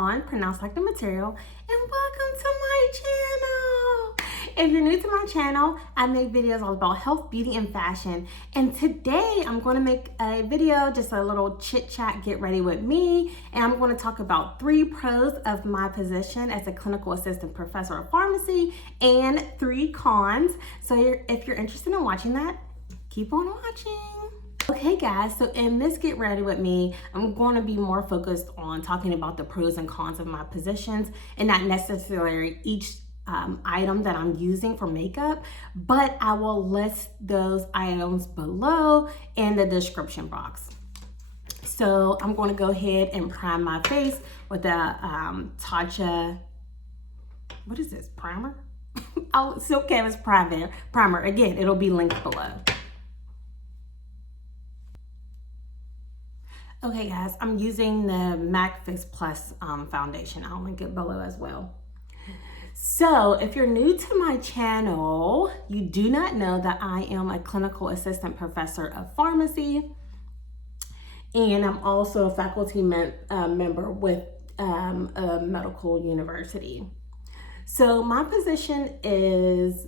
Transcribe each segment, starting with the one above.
Sha-Phawn, pronounced like the material, and welcome to my channel. If you're new to my channel, I make videos all about health, beauty, and fashion. And today I'm going to make a video, just a little chit chat, get ready with me. And I'm going to talk about 3 pros of my position as a clinical assistant professor of pharmacy and 3 cons. So if you're interested in watching that, keep on watching. Okay guys, so in this Get Ready With Me, I'm going to be more focused on talking about the pros and cons of my positions and not necessarily each item that I'm using for makeup, but I will list those items below in the description box. So I'm going to go ahead and prime my face with a Tatcha, what is this, primer? Silk Canvas primer. Again, it'll be linked below. Okay guys, I'm using the MAC Fix Plus foundation. I'll link it below as well. So if you're new to my channel, you do not know that I am a clinical assistant professor of pharmacy, and I'm also a faculty member with a medical university. So my position is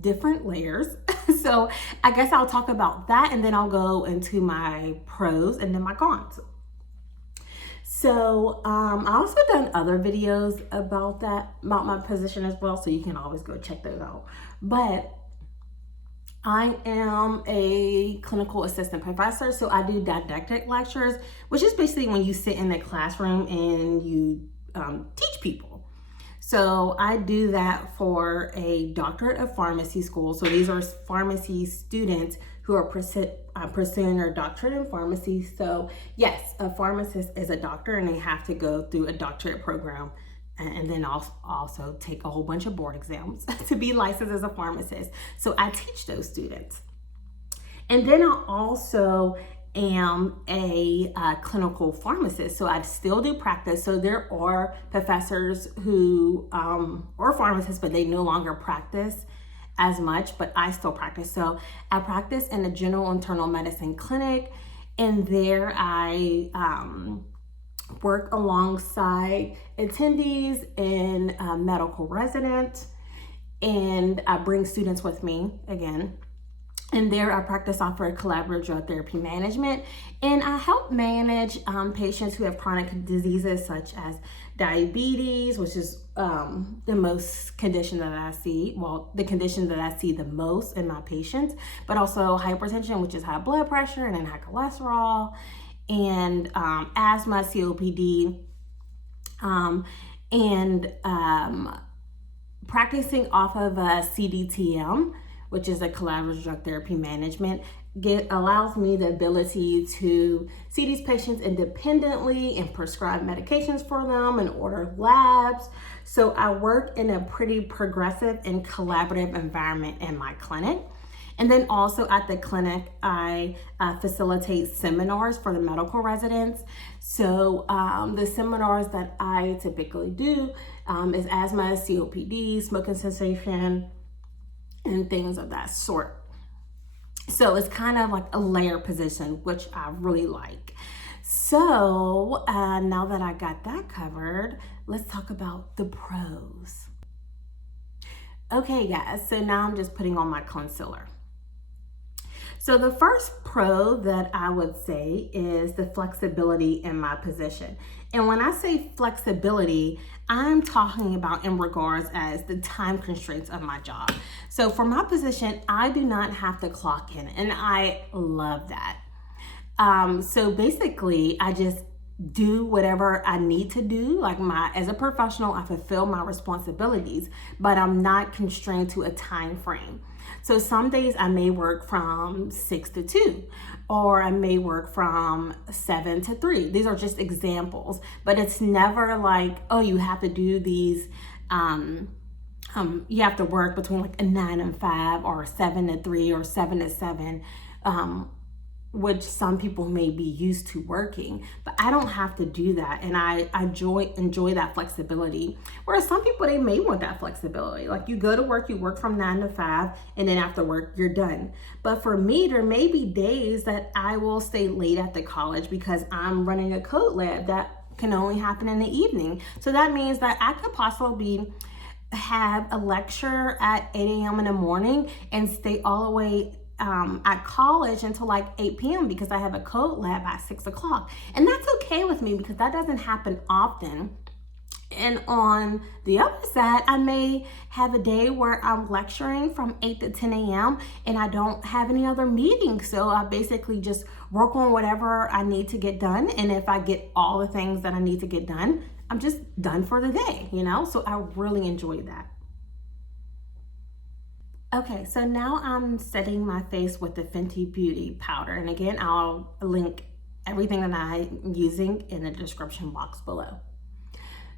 different layers. So I guess I'll talk about that, and then I'll go into my pros and then my cons. So I also done other videos about my position as well, so you can always go check those out. But I am a clinical assistant professor, so I do didactic lectures, which is basically when you sit in the classroom and you teach people. So I do that for a doctorate of pharmacy school. So these are pharmacy students who are pursuing their doctorate in pharmacy. So yes, a pharmacist is a doctor and they have to go through a doctorate program and then also take a whole bunch of board exams to be licensed as a pharmacist. So I teach those students. And then I also am a clinical pharmacist, so I still do practice. So there are professors who or pharmacists, but they no longer practice as much, but I still practice. So I practice in a general internal medicine clinic, and there I work alongside attendees and medical residents, and I bring students with me again. And there I practice offer collaborative drug therapy management, and I help manage patients who have chronic diseases such as diabetes, which is the most condition that I see, well, the condition that I see the most in my patients, but also hypertension, which is high blood pressure, and then high cholesterol, and asthma, COPD, and practicing off of a CDTM, which is a collaborative drug therapy management, allows me the ability to see these patients independently and prescribe medications for them and order labs. So I work in a pretty progressive and collaborative environment in my clinic. And then also at the clinic, I facilitate seminars for the medical residents. So the seminars that I typically do is asthma, COPD, smoking cessation, and things of that sort. So it's kind of like a layer position, which I really like. So now that I got that covered, let's talk about the pros. Okay guys, so now I'm just putting on my concealer. So the first pro that I would say is the flexibility in my position. And when I say flexibility, I'm talking about in regards as the time constraints of my job. So for my position, I do not have to clock in, and I love that. So basically, I just do whatever I need to do. Like as a professional, I fulfill my responsibilities, but I'm not constrained to a time frame. So some days I may work from 6 to 2, or I may work from 7 to 3. These are just examples, but it's never like, oh, you have to do these, you have to work between like a 9 and 5 or 7 to 3 or 7 to 7, which some people may be used to working, but I don't have to do that. And I enjoy that flexibility. Whereas some people, they may want that flexibility. Like you go to work, you work from 9 to 5, and then after work, you're done. But for me, there may be days that I will stay late at the college because I'm running a code lab that can only happen in the evening. So that means that I could possibly have a lecture at 8 a.m. in the morning and stay all the way at college until like 8 p.m. because I have a code lab at 6 o'clock. And that's okay with me because that doesn't happen often. And on the other side, I may have a day where I'm lecturing from 8 to 10 a.m. and I don't have any other meetings. So I basically just work on whatever I need to get done. And if I get all the things that I need to get done, I'm just done for the day, you know? So I really enjoy that. Okay, so now I'm setting my face with the Fenty Beauty powder. And again, I'll link everything that I'm using in the description box below.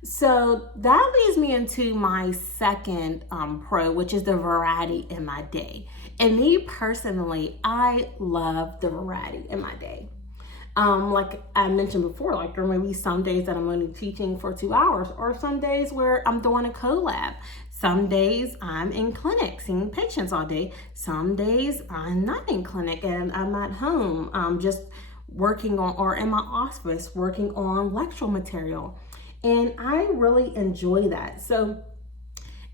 So that leads me into my second pro, which is the variety in my day. And me personally, I love the variety in my day. Like I mentioned before, like there may be some days that I'm only teaching for 2 hours, or some days where I'm doing a collab. Some days I'm in clinic seeing patients all day. Some days I'm not in clinic and I'm at home just working on, or in my office working on lecture material. And I really enjoy that. So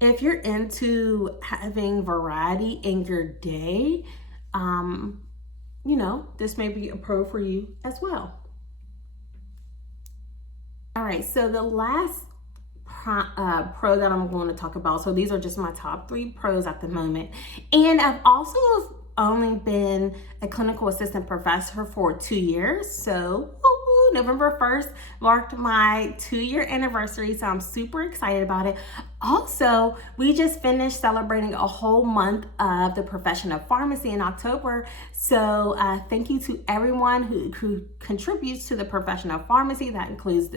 if you're into having variety in your day, you know, this may be a pro for you as well. All right, so the last pro that I'm going to talk about, so these are just my top 3 pros at the moment. And I've also only been a clinical assistant professor for 2 years. So November 1st marked my 2-year anniversary, so I'm super excited about it. Also, we just finished celebrating a whole month of the profession of pharmacy in October. So thank you to everyone who contributes to the profession of pharmacy. That includes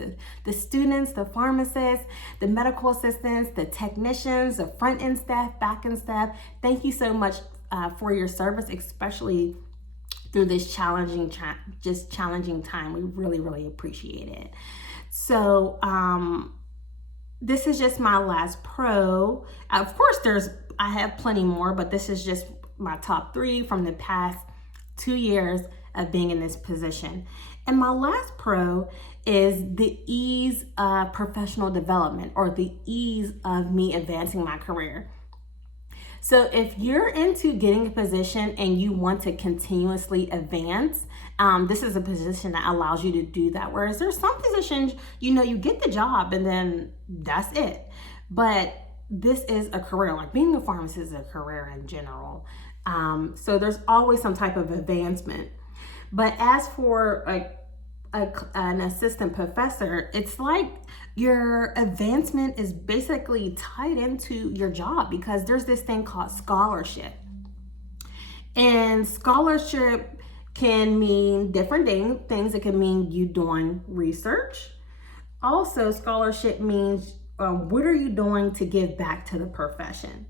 the students, the pharmacists, the medical assistants, the technicians, the front end staff, back end staff. Thank you so much for your service, especially through this challenging time. We really, really appreciate it. So this is just my last pro. Of course, I have plenty more, but this is just my top 3 from the past 2 years of being in this position. And my last pro is the ease of professional development, or the ease of me advancing my career. So if you're into getting a position and you want to continuously advance, this is a position that allows you to do that. Whereas there's some positions, you know, you get the job and then that's it. But this is a career, like being a pharmacist is a career in general. So there's always some type of advancement. But as for an assistant professor, it's like your advancement is basically tied into your job, because there's this thing called scholarship. And scholarship can mean different things. It can mean you doing research. Also, scholarship means what are you doing to give back to the profession?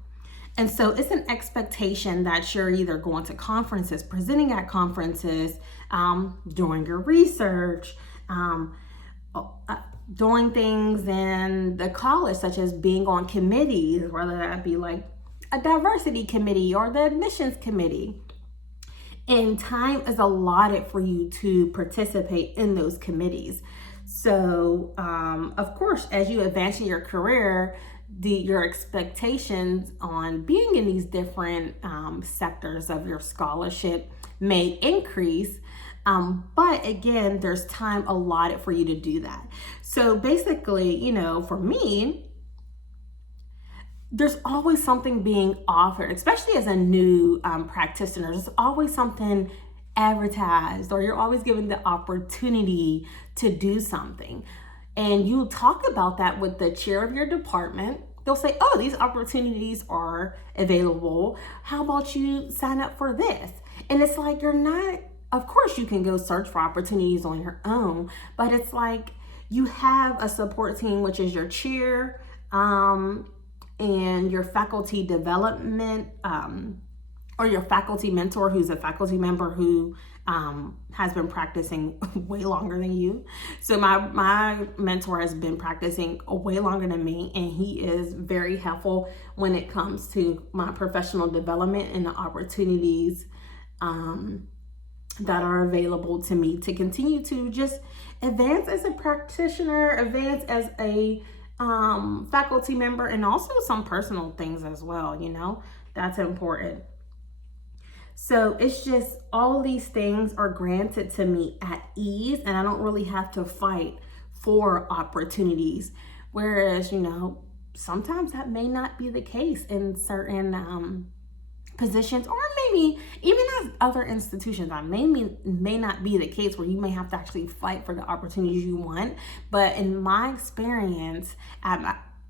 And so it's an expectation that you're either going to conferences, presenting at conferences, doing your research, doing things in the college, such as being on committees, whether that be like a diversity committee or the admissions committee. And time is allotted for you to participate in those committees. So, of course, as you advance in your career, your expectations on being in these different sectors of your scholarship may increase. But again, there's time allotted for you to do that. So basically, you know, for me, there's always something being offered, especially as a new practitioner. There's always something advertised, or you're always given the opportunity to do something. And you talk about that with the chair of your department. They'll say, oh, these opportunities are available. How about you sign up for this? And it's like, you're not, of course you can go search for opportunities on your own, but it's like you have a support team, which is your chair and your faculty development or your faculty mentor, who's a faculty member who has been practicing way longer than you. So my mentor has been practicing way longer than me, and he is very helpful when it comes to my professional development and the opportunities that are available to me to continue to just advance as a practitioner, advance as a faculty member, and also some personal things as well, you know, that's important. So it's just all of these things are granted to me at ease, and I don't really have to fight for opportunities. Whereas, you know, sometimes that may not be the case in certain positions, or maybe even as other institutions, that may not be the case, where you may have to actually fight for the opportunities you want. But in my experience,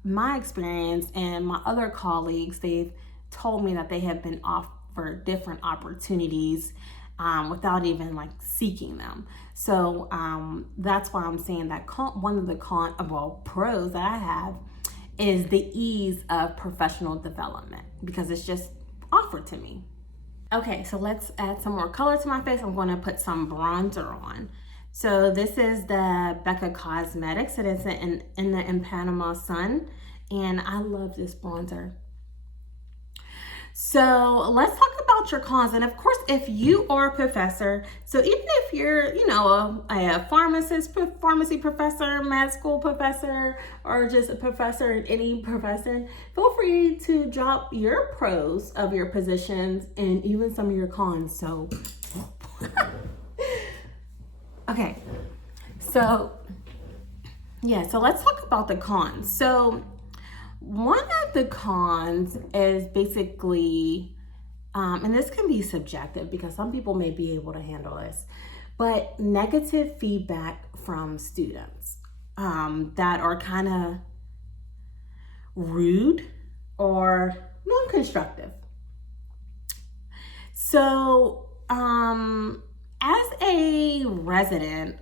my experience and my other colleagues, they've told me that they have been offered different opportunities without even like seeking them. So that's why I'm saying that one of the pros that I have is the ease of professional development, because it's just offered to me. Okay, so let's add some more color to my face. I'm going to put some bronzer on. So this is the Becca Cosmetics. It is in the Ipanema Sun, and I love this bronzer. So let's talk about your cons. And of course, if you are a professor, so even if you're, you know, a pharmacy professor, med school professor, or just a professor in any profession, feel free to drop your pros of your positions and even some of your cons. So, okay. So, yeah, so let's talk about the cons. So, one of the cons is basically, and this can be subjective because some people may be able to handle this, but negative feedback from students that are kind of rude or non-constructive. So as a resident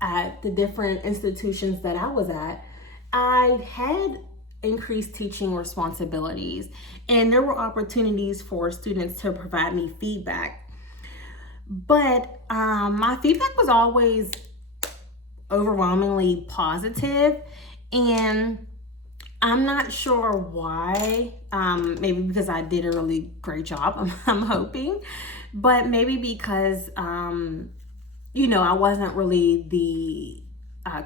at the different institutions that I was at, I had increased teaching responsibilities, and there were opportunities for students to provide me feedback. But my feedback was always overwhelmingly positive, and I'm not sure why. Maybe because I did a really great job, I'm hoping, but maybe because you know, I wasn't really the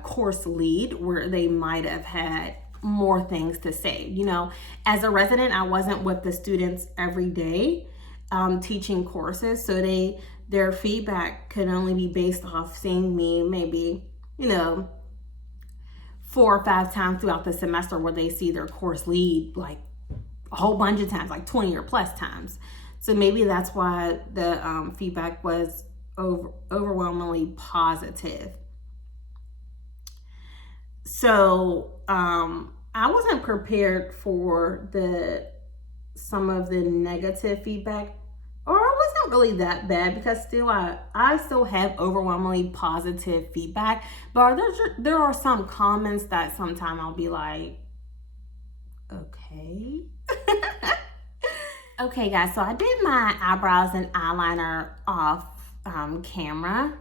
course lead where they might have had more things to say. You know, as a resident, I wasn't with the students every day teaching courses, so their feedback could only be based off seeing me maybe, you know, 4 or 5 times throughout the semester, where they see their course lead like a whole bunch of times, like 20 or plus times. So maybe that's why the feedback was overwhelmingly positive. So I wasn't prepared for some of the negative feedback, or it wasn't really that bad, because I still have overwhelmingly positive feedback. But there are some comments that sometimes I'll be like, okay. Okay, guys, so I did my eyebrows and eyeliner off camera.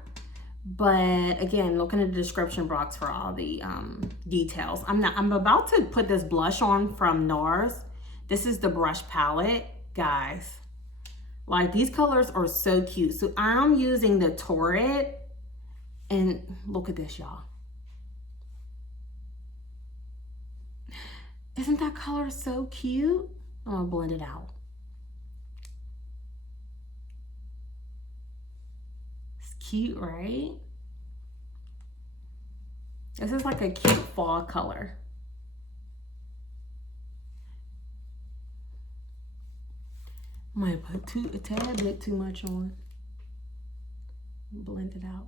But again, look in the description box for all the details. I'm about to put this blush on from Nars. This is the brush palette, guys. Like, these colors are so cute. So I'm using the Torrid, and look at this, y'all. Isn't that color so cute? I'm gonna blend it out. Cute, right? This is like a cute fall color. Might put a tad bit too much on. Blend it out.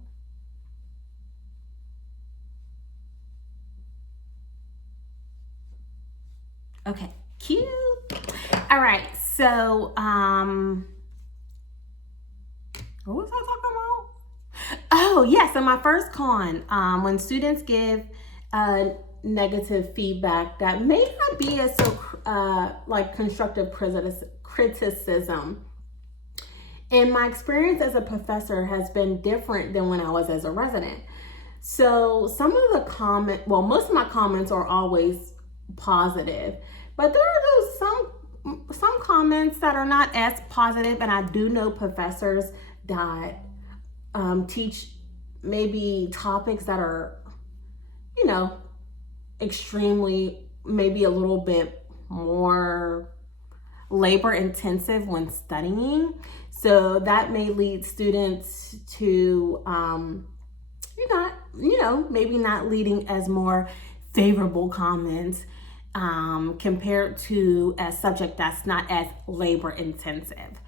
Okay, cute. All right, so what was I talking about? Oh, yeah, so my first con, when students give negative feedback that may not be as so like constructive criticism. And my experience as a professor has been different than when I was as a resident. So some of the most of my comments are always positive, but there are some comments that are not as positive, and I do know professors that teach maybe topics that are, you know, extremely, maybe a little bit more labor intensive when studying. So that may lead students to, maybe not leading as more favorable comments compared to a subject that's not as labor intensive.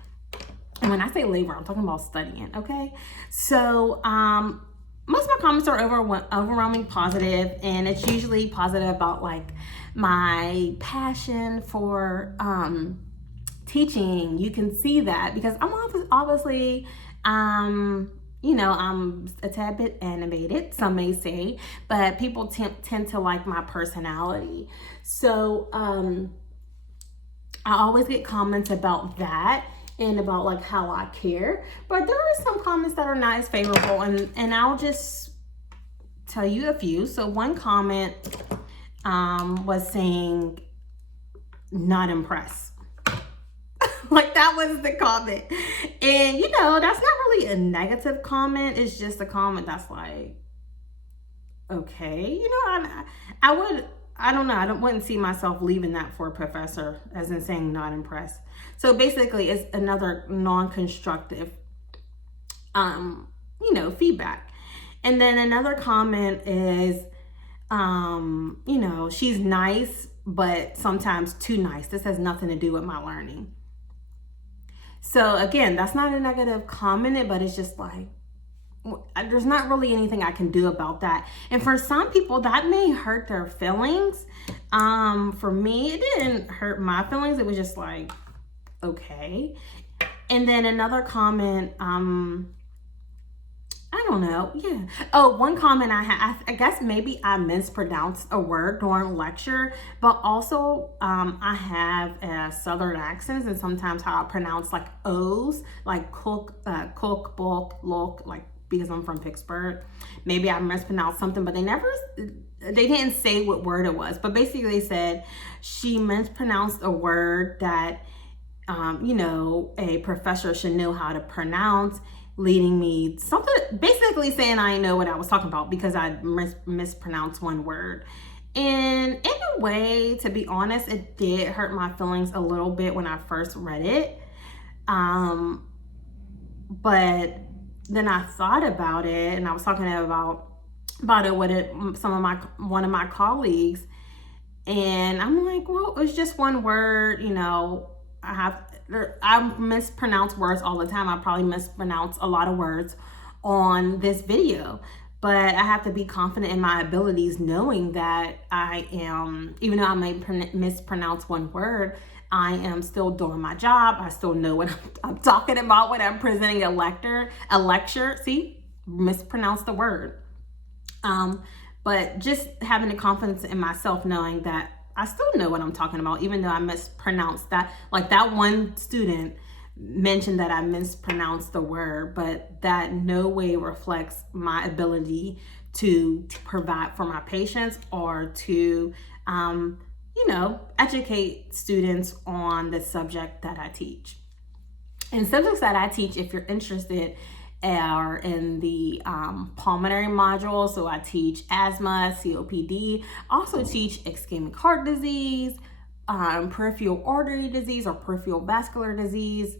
And when I say labor, I'm talking about studying, okay? So most of my comments are overwhelming positive, and it's usually positive about like my passion for teaching. You can see that because I'm obviously, I'm a tad bit animated, some may say, but people tend to like my personality. So I always get comments about that and about like how I care, but there are some comments that are not as favorable, and I'll just tell you a few. So one comment was saying not impressed. Like that was the comment, and that's not really a negative comment. It's just a comment that's like, okay, I don't know. I wouldn't see myself leaving that for a professor, as in saying not impressed. So basically, it's another non-constructive, feedback. And then another comment is, she's nice, but sometimes too nice. This has nothing to do with my learning. So again, that's not a negative comment, but it's just like, there's not really anything I can do about that. And for some people, that may hurt their feelings. For me, it didn't hurt my feelings. It was just like, okay. And then another comment, I don't know. Yeah. Oh, one comment I guess maybe I mispronounced a word during lecture, but also I have a southern accent, and sometimes how I pronounce like O's, like cook, book, look, like, because I'm from Pittsburgh. Maybe I mispronounced something, but they didn't say what word it was. But basically they said she mispronounced a word that, a professor should know how to pronounce, leading me something, basically saying I didn't know what I was talking about because I mispronounced one word. And in a way, to be honest, it did hurt my feelings a little bit when I first read it. But then I thought about it, and I was talking about it with one of my colleagues, and I'm like, well, it's just one word, I mispronounce words all the time. I probably mispronounce a lot of words on this video, but I have to be confident in my abilities, knowing that I am, even though I may mispronounce one word, I am still doing my job. I still know what I'm talking about when I'm presenting a lecture. See, mispronounced the word. But just having the confidence in myself, knowing that I still know what I'm talking about, even though I mispronounced that. Like that one student mentioned that I mispronounced the word, but that no way reflects my ability to provide for my patients or to, educate students on the subject that I teach. And subjects that I teach, if you're interested, are in the pulmonary module. So I teach asthma, COPD, also teach ischemic heart disease, peripheral artery disease or peripheral vascular disease,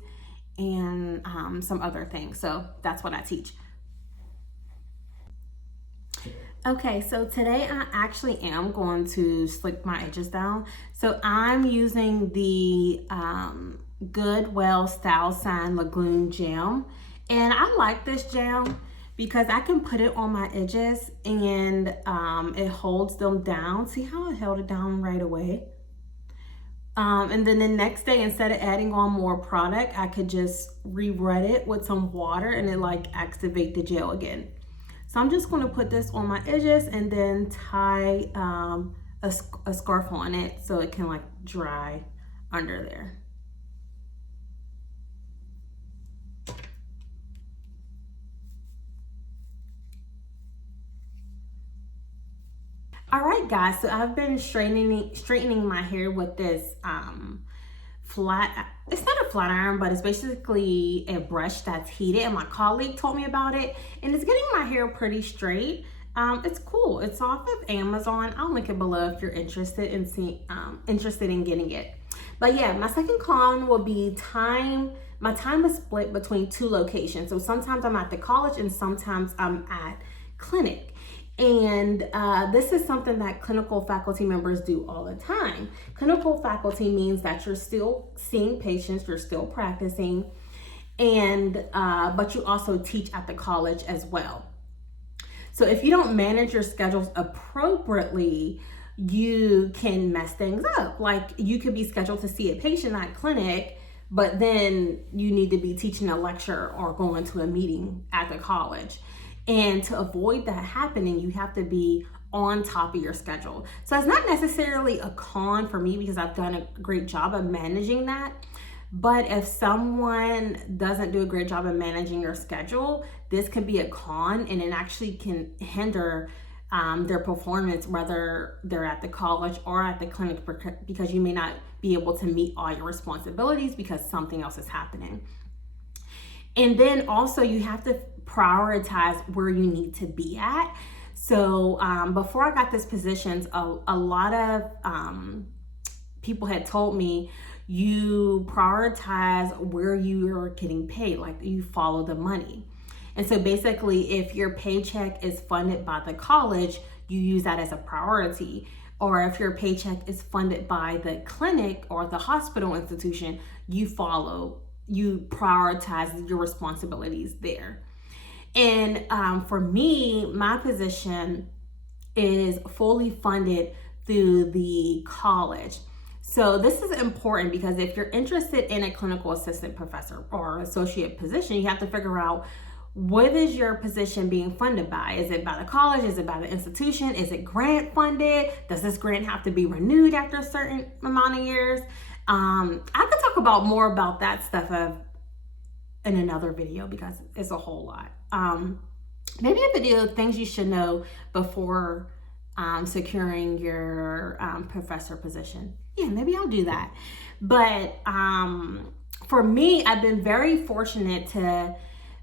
and some other things. So that's what I teach. Okay, so today I actually am going to slick my edges down. So I'm using the Goodwill Style Sign Lagoon Gel. And I like this gel because I can put it on my edges and it holds them down. See how I held it down right away? And then the next day, instead of adding on more product, I could just re-wet it with some water and it like activate the gel again. So I'm just going to put this on my edges and then tie a scarf on it so it can like dry under there. All right, guys, so I've been straightening my hair with this it's not a flat iron, but it's basically a brush that's heated, and my colleague told me about it, and it's getting my hair pretty straight. It's cool. It's off of Amazon. I'll link it below if you're interested in getting it. But yeah, my second con will be time. My time is split between 2 locations. So sometimes I'm at the college and sometimes I'm at clinic. And this is something that clinical faculty members do all the time. Clinical faculty means that you're still seeing patients, you're still practicing, and but you also teach at the college as well. So if you don't manage your schedules appropriately, you can mess things up. Like you could be scheduled to see a patient at clinic, but then you need to be teaching a lecture or going to a meeting at the college. And to avoid that happening, you have to be on top of your schedule. So it's not necessarily a con for me because I've done a great job of managing that. But if someone doesn't do a great job of managing your schedule, this can be a con, and it actually can hinder their performance, whether they're at the college or at the clinic, because you may not be able to meet all your responsibilities because something else is happening. And then also you have to prioritize where you need to be at. So before I got this position, a lot of people had told me, you prioritize where you are getting paid, like you follow the money. And so basically, if your paycheck is funded by the college, you use that as a priority. Or if your paycheck is funded by the clinic or the hospital institution, you prioritize your responsibilities there. And for me, my position is fully funded through the college. So this is important because if you're interested in a clinical assistant professor or associate position, you have to figure out, what is your position being funded by? Is it by the college? Is it by the institution? Is it grant funded? Does this grant have to be renewed after a certain amount of years? I could talk about more about that stuff in another video because it's a whole lot. Maybe a video of things you should know before securing your professor position. Yeah, maybe I'll do that. But for me, I've been very fortunate to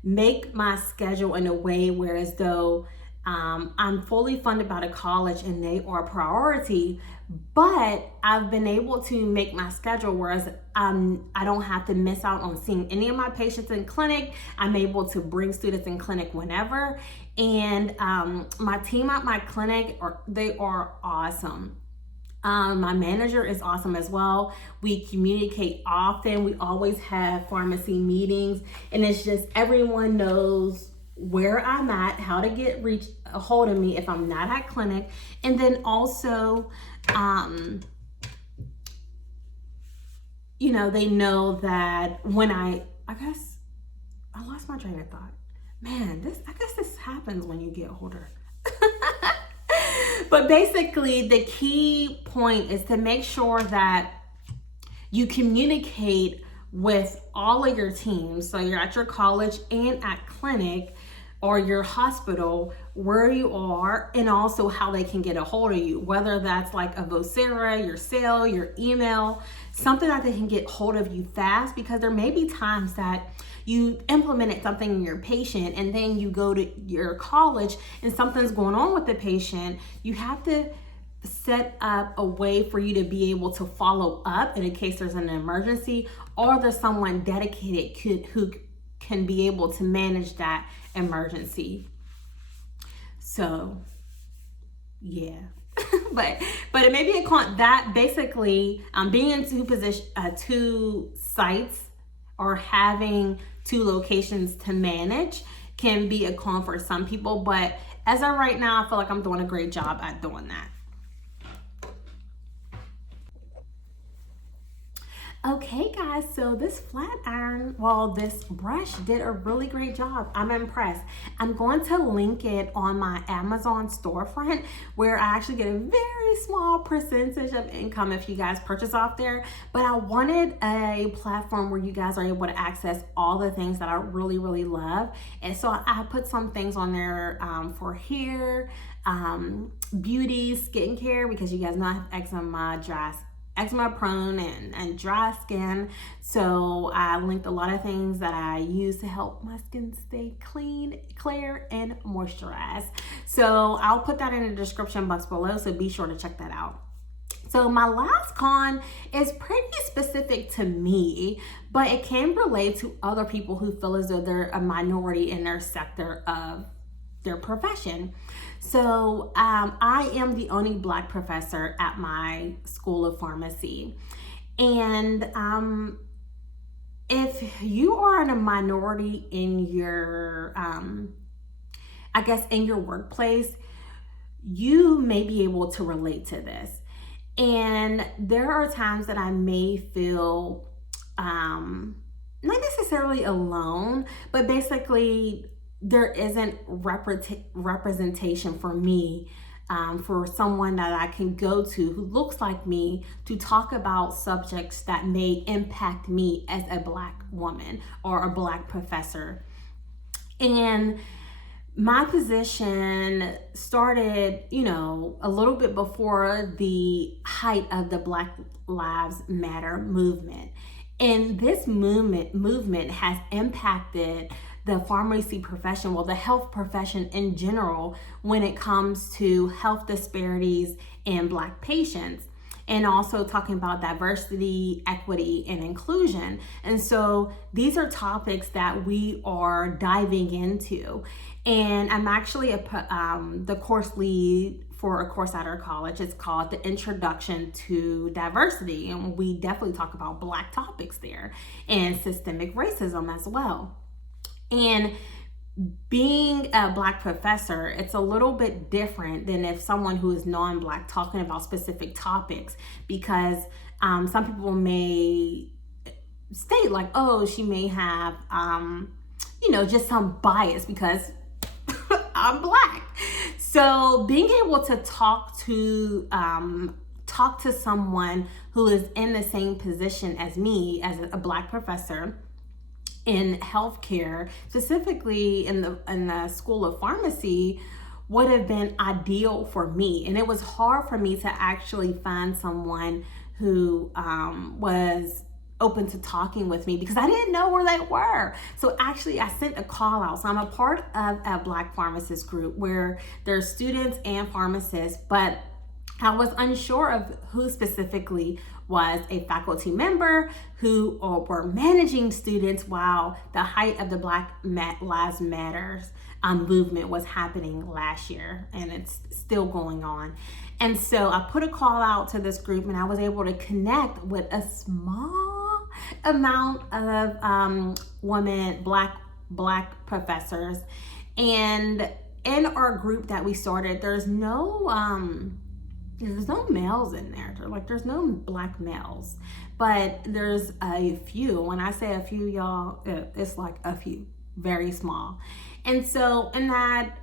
make my schedule in a way where as though I'm fully funded by the college and they are a priority, but I've been able to make my schedule whereas I don't have to miss out on seeing any of my patients in clinic. I'm able to bring students in clinic whenever. And my team at my clinic, they are awesome. My manager is awesome as well. We communicate often. We always have pharmacy meetings, and it's just everyone knows where I'm at, how to reach a hold of me if I'm not at clinic. And then also, they know that when I guess I lost my train of thought. Man, I guess this happens when you get older. But basically, the key point is to make sure that you communicate with all of your teams. So you're at your college and at clinic or your hospital, where you are, and also how they can get a hold of you, whether that's like a Vocera, your cell, your email, something that they can get hold of you fast, because there may be times that you implemented something in your patient and then you go to your college and something's going on with the patient. You have to set up a way for you to be able to follow up in case there's an emergency, or there's someone dedicated who can be able to manage that emergency. So yeah. but it may be that basically being in two sites or having 2 locations to manage can be a con for some people, but as of right now, I feel like I'm doing a great job at doing that. Okay guys, so this this brush did a really great job. I'm impressed. I'm going to link it on my Amazon storefront, where I actually get a very small percentage of income if you guys purchase off there. But I wanted a platform where you guys are able to access all the things that I really, really love. And so I put some things on there for hair, beauty, skincare, because you guys know I have eczema, dry eczema prone and dry skin. So I linked a lot of things that I use to help my skin stay clean, clear, and moisturized. So I'll put that in the description box below, so be sure to check that out. So my last con is pretty specific to me, but it can relate to other people who feel as though they're a minority in their sector of their profession. So I am the only Black professor at my School of Pharmacy. And if you are in a minority in your, I guess in your workplace, you may be able to relate to this. And there are times that I may feel not necessarily alone, but basically there isn't representation for me, for someone that I can go to who looks like me to talk about subjects that may impact me as a Black woman or a Black professor. And my position started, a little bit before the height of the Black Lives Matter movement. And this movement has impacted the pharmacy profession, well, the health profession in general, when it comes to health disparities in Black patients, and also talking about diversity, equity, and inclusion. And so these are topics that we are diving into. And I'm actually the course lead for a course at our college. It's called The Introduction to Diversity. And we definitely talk about Black topics there and systemic racism as well. And being a Black professor, it's a little bit different than if someone who is non-Black talking about specific topics, because some people may state like, oh, she may have, just some bias because I'm Black. So being able to talk to someone who is in the same position as me, as a Black professor in healthcare, specifically in the School of Pharmacy, would have been ideal for me. And it was hard for me to actually find someone who was open to talking with me because I didn't know where they were. So actually I sent a call out. So I'm a part of a Black pharmacist group where there's students and pharmacists, but I was unsure of who specifically was a faculty member who were managing students while the height of the Black Lives Matter movement was happening last year, and it's still going on. And so I put a call out to this group, and I was able to connect with a small amount of Black professors. And in our group that we started, there's no males in there. There's no Black males, but there's a few. When I say a few, y'all, it's like a few, very small. And so in that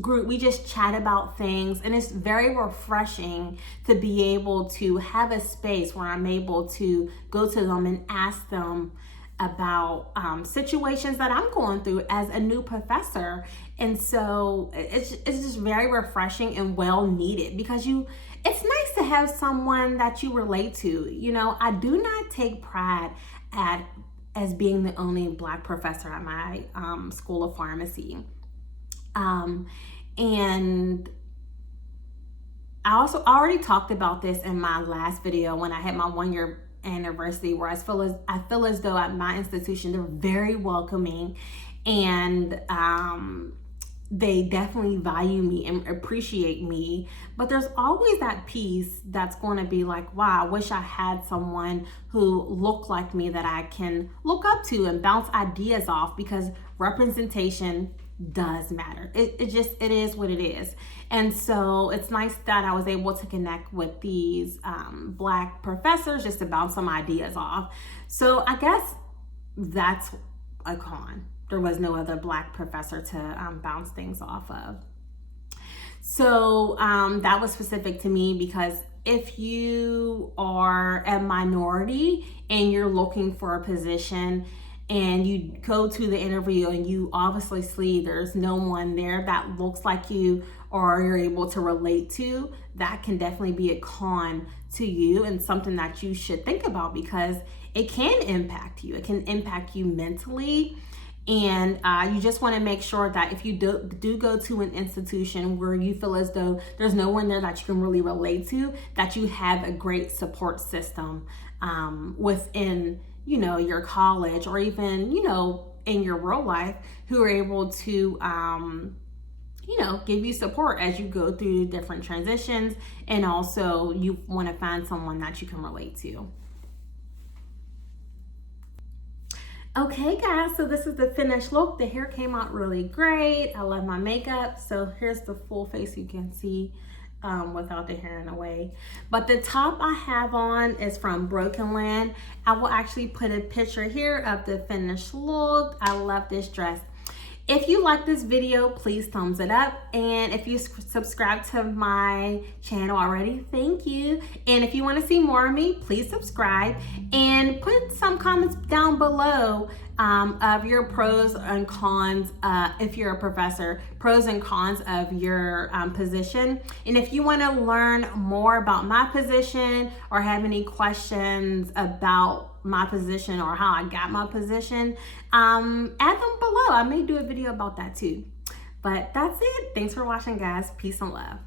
group, we just chat about things, and it's very refreshing to be able to have a space where I'm able to go to them and ask them about situations that I'm going through as a new professor. And so it's just very refreshing and well needed, because it's nice to have someone that you relate to. I do not take pride as being the only Black professor at my School of Pharmacy. And I already talked about this in my last video when I had my 1-year anniversary, where I feel as though at my institution they're very welcoming, and they definitely value me and appreciate me. But there's always that piece that's going to be like, wow, I wish I had someone who looked like me that I can look up to and bounce ideas off, because representation does matter. It is what it is. And so it's nice that I was able to connect with these Black professors just to bounce some ideas off. So I guess that's a con. There was no other Black professor to bounce things off of. So that was specific to me, because if you are a minority and you're looking for a position and you go to the interview and you obviously see there's no one there that looks like you, or you're able to relate to, that can definitely be a con to you and something that you should think about, because it can impact you. It can impact you mentally. And you just want to make sure that if you do go to an institution where you feel as though there's no one there that you can really relate to, that you have a great support system within, you know, your college, or even, you know, in your real life, who are able to, you know, give you support as you go through different transitions. And also you want to find someone that you can relate to. Okay guys, so this is the finished look. The hair came out really great. I love my makeup. So here's the full face you can see without the hair in the way. But the top I have on is from Broken Land. I will actually put a picture here of the finished look. I love this dress. If you like this video, please thumbs it up. And if you subscribe to my channel already, thank you. And if you want to see more of me, please subscribe and put some comments down below of your pros and cons, if you're a professor, pros and cons of your position. And if you want to learn more about my position or have any questions about my position or how I got my position, add them below. I may do a video about that too. But that's it. Thanks for watching, guys. Peace and love.